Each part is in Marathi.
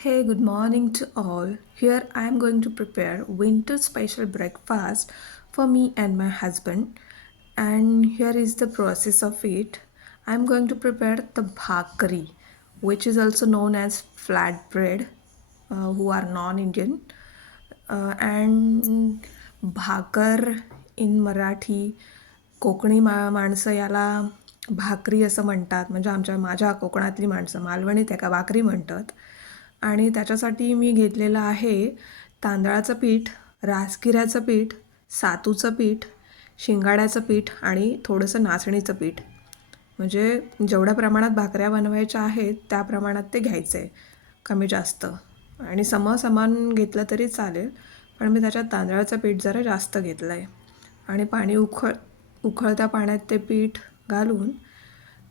Hey, good morning to all. Here I am going to prepare winter special breakfast for me and my husband. And here is the process of it. I'm going to prepare the bhakri, which is also known as flatbread, who are non-Indian. And भाकर इन मराठी कोकणी माणसं याला भाकरी असं म्हणतात. म्हणजे माझ्या कोकणातली माणसं मालवणी त्याका भाकरी म्हणतात. आणि त्याच्यासाठी मी घेतलेलं आहे तांदळाचं पीठ, राजगिऱ्याचं पीठ, सातूचं पीठ, शिंगाड्याचं पीठ आणि थोडंसं नाचणीचं पीठ. म्हणजे जेवढ्या प्रमाणात भाकऱ्या बनवायच्या आहेत त्या प्रमाणात ते घ्यायचं आहे, कमी जास्त. आणि समान घेतलं तरी चालेल, पण मी त्याच्यात तांदळाचं पीठ जरा जास्त घेतलं आहे. आणि पाणी उकळत्या पाण्यात ते पीठ घालून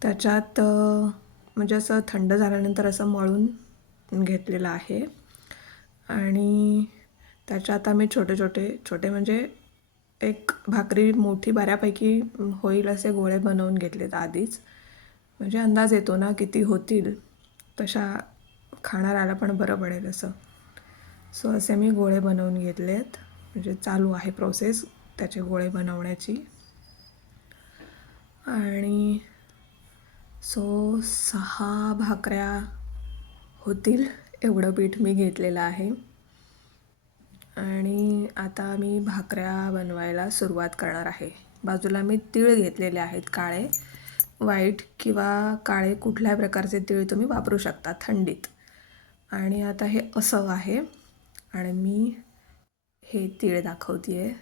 त्याच्यात म्हणजे असं थंड झाल्यानंतर असं मळून घेतलेलं आहे. आणि त्याच्यात आम्ही छोटे म्हणजे एक भाकरी मोठी बऱ्यापैकी होईल असे गोळे बनवून घेतलेत आधीच. म्हणजे अंदाज येतो ना किती होतील, तशा खाणाऱ्याला पण बरं पडेल असं. सो असे मी गोळे बनवून घेतलेत. म्हणजे चालू आहे प्रोसेस त्याचे गोळे बनवण्याची. आणि सो 6 भाकऱ्या होतील एवढं पीठ मी घेतलेलं आहे. आणि आता मी भाकऱ्या बनवायला सुरुवात करणार आहे. बाजूला मी तीळ घेतलेले आहेत, काळे, व्हाईट किंवा काळे कुठल्याही प्रकारचे तीळ तुम्ही वापरू शकता थंडीत. आणि आता हे असं आहे आणि मी हे तीळ दाखवते आहे.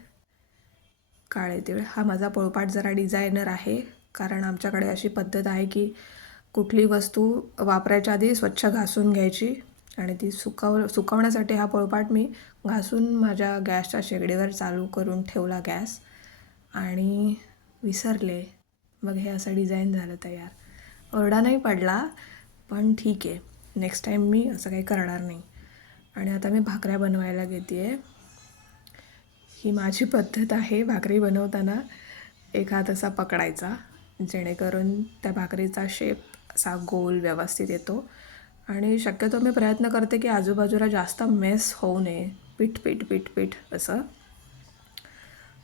काळे तीळ हा माझा पोळपाट जरा डिझायनर आहे, कारण आमच्याकडे अशी पद्धत आहे की कुठली वस्तू वापरायच्या आधी स्वच्छ घासून घ्यायची. आणि ती सुकवण्यासाठी हा पोळपाट मी घासून माझ्या गॅसच्या शेगडीवर चालू करून ठेवला गॅस आणि विसरले. मग हे असं डिझाईन झालं तयार. ओरडा नाही पडला, पण ठीक आहे, नेक्स्ट टाईम मी असं काही करणार नाही. आणि आता मी भाकऱ्या बनवायला घेते आहे. ही माझी पद्धत आहे. भाकरी बनवताना एक हात असा पकडायचा, जेणेकरून त्या भाकरीचा शेप असा गोल व्यवस्थित येतो. आणि शक्यतो मी प्रयत्न करते की आजूबाजूला जास्त मेस होऊ नये, पीठ पीठ पीठ पीठ असं.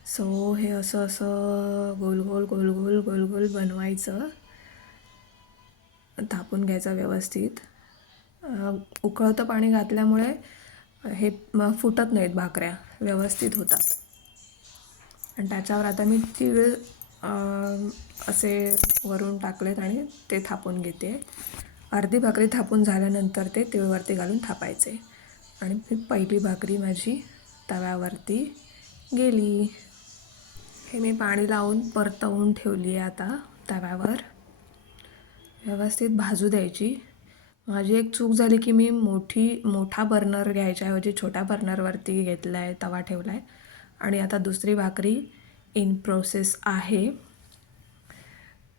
सो हे असं असं गोल गोल गोल गोल गोल गोल बनवायचं, थापून घ्यायचं व्यवस्थित. उकळतं पाणी घातल्यामुळे हे फुटत नाहीत, भाकऱ्या व्यवस्थित होतात. आणि त्याच्यावर आता मी तीळ असे वरून टाकलेत आणि ते थापून घेते. अर्धी भाकरी थापून झाल्यानंतर ते तीळवरती घालून थापायचे. आणि पहिली भाकरी माझी तव्यावरती गेली. हे मी पाणी लावून परतवून ठेवली आहे आता तव्यावर. व्यवस्थित भाजू द्यायची. माझी एक चूक झाली की मी मोठा बर्नर घ्यायच्याऐवजी छोट्या बर्नरवरती घेतला आहे, तवा ठेवला आहे. आणि आता दुसरी भाकरी इन प्रोसेस आहे.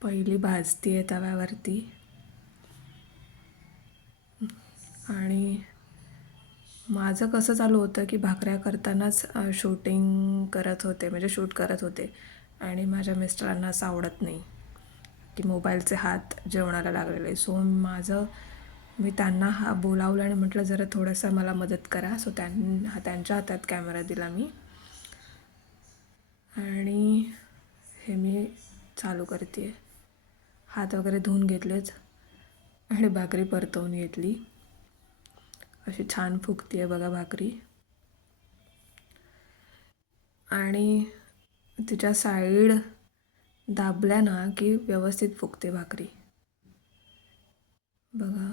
पहिली भाजती आहे तव्यावरती. आणि माझं कसं चालू होतं की भाकऱ्या करतानाच शूट करत होते. आणि माझ्या मिस्टरांना असं आवडत नाही की मोबाईलचे हात जेवणाला लागलेले. सो मी त्यांना बोलावलं आणि म्हटलं जरा थोडंसं मला मदत करा. सो त्यांच्या हातात कॅमेरा दिला मी आणि हे मी चालू करते आहे. हात वगैरे धुवून घेतलेच आणि भाकरी परतवून घेतली. अशी छान फुगती आहे बघा भाकरी. आणि तिच्या साईड दाबल्या ना की व्यवस्थित फुगते भाकरी बघा.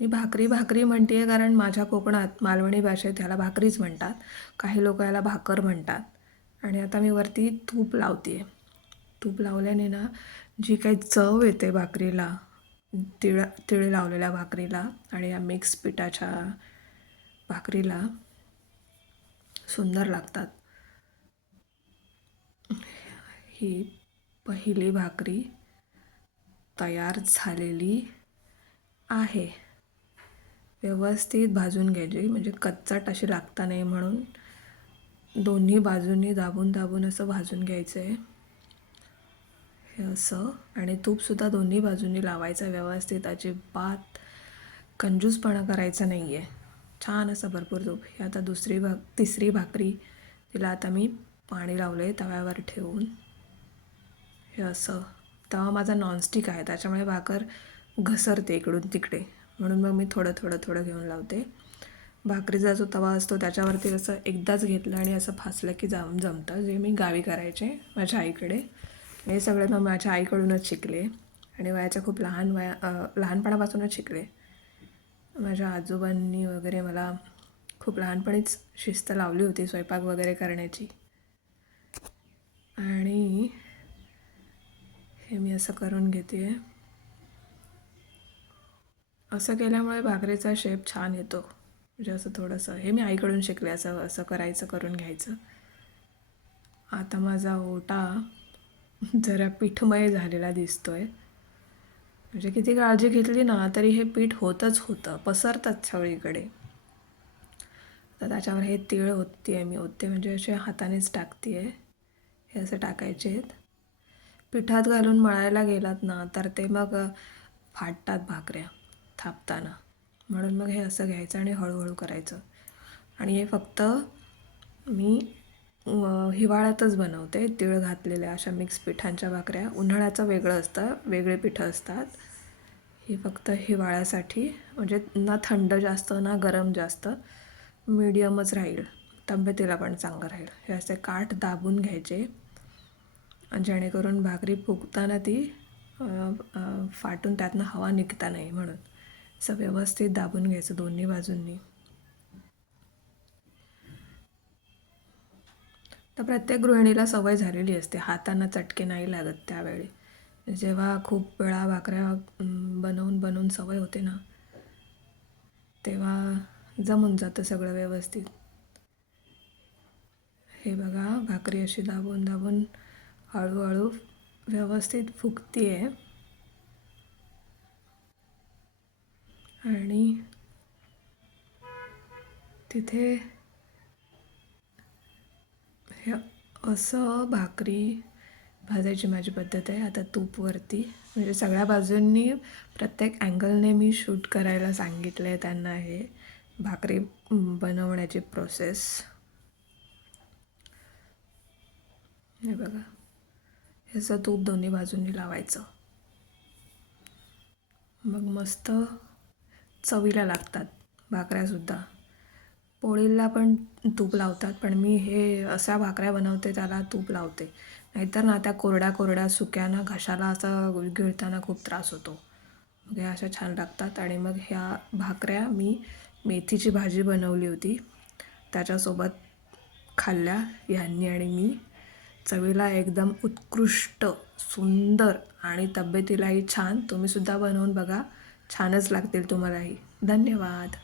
मी भाकरी भाकरी म्हणते आहे कारण माझ्या कोकणात मालवणी भाषेत ह्याला भाकरीच म्हणतात. काही लोक याला भाकर म्हणतात. आणि आता मी वरती तूप लावते आहे. तूप लावल्याने ना जी काही चव येते भाकरीला, तिळ लावलेल्या भाकरीला आणि या मिक्स पिठाच्या भाकरीला, सुंदर लागतात. ही पहिली भाकरी तयार झालेली आहे. व्यवस्थित भाजून घ्यायची, म्हणजे कच्चाट अशी लागता नाही म्हणून दोन्ही बाजूंनी दाबून दाबून असं भाजून घ्यायचं आहे. हे असं. आणि तूपसुद्धा दोन्ही बाजूंनी लावायचं व्यवस्थित. अजिबात कंजूसपणा करायचा नाही आहे. छान असं भरपूर तूप. ही आता तिसरी भाकरी. तिला आता मी पाणी लावलं आहे तव्यावर ठेवून. हे असं. तवा माझा नॉनस्टिक आहे त्याच्यामुळे भाकर घसरते इकडून तिकडे, म्हणून मग मी थोडं थोडं थोडं घेऊन लावते. भाकरीचा जो तवा असतो त्याच्यावरती असं एकदाच घेतलं आणि असं फासलं की जमतं. जे मी गावी करायचे माझ्या आईकडे. हे सगळे मग माझ्या आईकडूनच शिकले आणि वयाच्या खूप लहानपणापासूनच शिकले. माझ्या आजोबांनी वगैरे मला खूप लहानपणीच शिस्त लावली होती स्वयंपाक वगैरे करण्याची. आणि हे मी असं करून घेते. असं केल्यामुळे भाकरीचा शेप छान येतो. म्हणजे असं थोडंसं हे मी आईकडून शिकले, असं असं करायचं, करून घ्यायचं. आता माझा ओटा जरा पीठमय झालेला दिसतोय. म्हणजे किती काळजी घेतली ना तरी हे पीठ होतच होतं, पसरतात सगळीकडे. तर त्याच्यावर हे तीळ ओतते मी. ओतते म्हणजे असे हातानेच टाकते आहे. हे असं टाकायचे आहेत. पिठात घालून मळायला गेलात ना तर ते मग फाटतात भाकऱ्या थापताना. म्हणून मग हे असं घ्यायचं आणि हळूहळू करायचं. आणि हे फक्त मी हिवाळ्यातच बनवते. तीळ घातलेल्या अशा मिक्स पिठांच्या भाकऱ्या. उन्हाळ्याचं वेगळं असतं, वेगळे पिठं असतात. ही फक्त हिवाळ्यासाठी, म्हणजे ना थंड जास्त ना गरम जास्त, मीडियमच राहील. तब्येतीला पण चांगलं राहील. हे असे काठ दाबून घ्यायचे जेणेकरून भाकरी फुगताना ती फाटून त्यातनं हवा निघता नाही म्हणून. असं व्यवस्थित दाबून घ्यायचं दोन्ही बाजूंनी. तर प्रत्येक गृहिणीला सवय झालेली असते, हातांना चटके नाही लागत त्यावेळी. जेव्हा खूप वेळा भाकऱ्या बनवून बनवून सवय होते ना तेव्हा जमून जातं सगळं व्यवस्थित. हे बघा, भाकरी अशी दाबून दाबून हळूहळू व्यवस्थित फुगती आहे. आणि तिथे हे असं भाकरी भाजायची माझी पद्धत आहे. आता तूपवरती म्हणजे सगळ्या बाजूंनी प्रत्येक अँगलने मी शूट करायला सांगितलं आहे त्यांना. हे भाकरी बनवण्याची प्रोसेस हे बघा. ह्याचं तूप दोन्ही बाजूंनी लावायचं. मग मस्त चवीला लागतात भाकऱ्यासुद्धा. पोळीला पण तूप लावतात, पण मी हे अशा भाकऱ्या बनवते त्याला तूप लावते. नाहीतर ना त्या कोरड्या कोरड्या सुक्यानं घशाला असं गिळताना खूप त्रास होतो. मग ह्या अशा छान लागतात. आणि मग ह्या भाकऱ्या मी मेथीची भाजी बनवली होती त्याच्यासोबत खाल्ल्या ह्यांनी आणि मी. चवीला एकदम उत्कृष्ट, सुंदर आणि तब्येतीलाही छान. तुम्हीसुद्धा बनवून बघा, छानच लागतील तुम्हालाही. धन्यवाद.